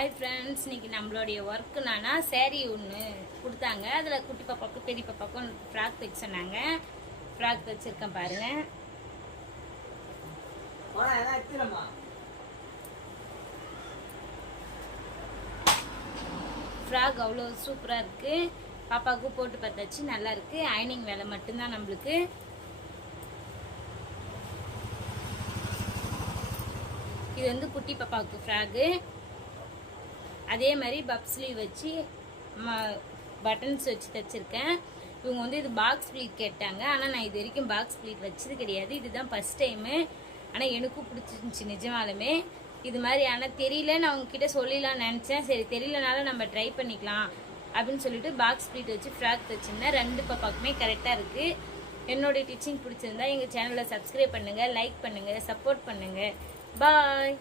Hi friends, இன்னைக்கு நம்மளுடைய work என்னன்னா சேரீ ஒன்று கொடுத்தாங்க. அதில் குட்டி பாப்பாவுக்கும் பெரிய பாப்பாவுக்கும் ஃப்ராக் தைக்க சொன்னாங்க. ஃப்ராக் தைச்சிருக்கேன் பாருங்க. ஃப்ராக் அவ்வளோ சூப்பராக இருக்குது. பாப்பாவுக்கும் போட்டு பார்த்தாச்சு, நல்லா இருக்குது. அயனிங் வேலை மட்டும்தான் நம்மளுக்கு. இது வந்து குட்டி பாப்பாவுக்கு ஃப்ராகு. அதே மாதிரி பப் ஸ்லீவ் வச்சு பட்டன்ஸ் வச்சு தைச்சிருக்கேன். இவங்க வந்து இது பாக்ஸ் ஸ்ப்ளீட் கேட்டாங்க. ஆனால் நான் இது வரைக்கும் பாக்ஸ் ஸ்ப்ளீட் வச்சது கிடையாது. இதுதான் ஃபஸ்ட் டைமு. ஆனால் எனக்கும் பிடிச்சிருந்துச்சி நிஜமாலுமே. இது மாதிரி ஆனால் தெரியல, நான் உங்ககிட்ட சொல்லிடலான்னு நினச்சேன். சரி, தெரியலனாலும் நம்ம ட்ரை பண்ணிக்கலாம் அப்படின்னு சொல்லிட்டு பாக்ஸ் ஸ்ப்ளீட் வச்சு ஃப்ராக் தைச்சிருந்தேன். ரெண்டு பாப்பாக்குமே கரெக்டாக இருக்குது. என்னோடய டீச்சிங் பிடிச்சிருந்தா எங்கள் சேனலை சப்ஸ்கிரைப் பண்ணுங்கள், லைக் பண்ணுங்கள், சப்போர்ட் பண்ணுங்கள். பாய்.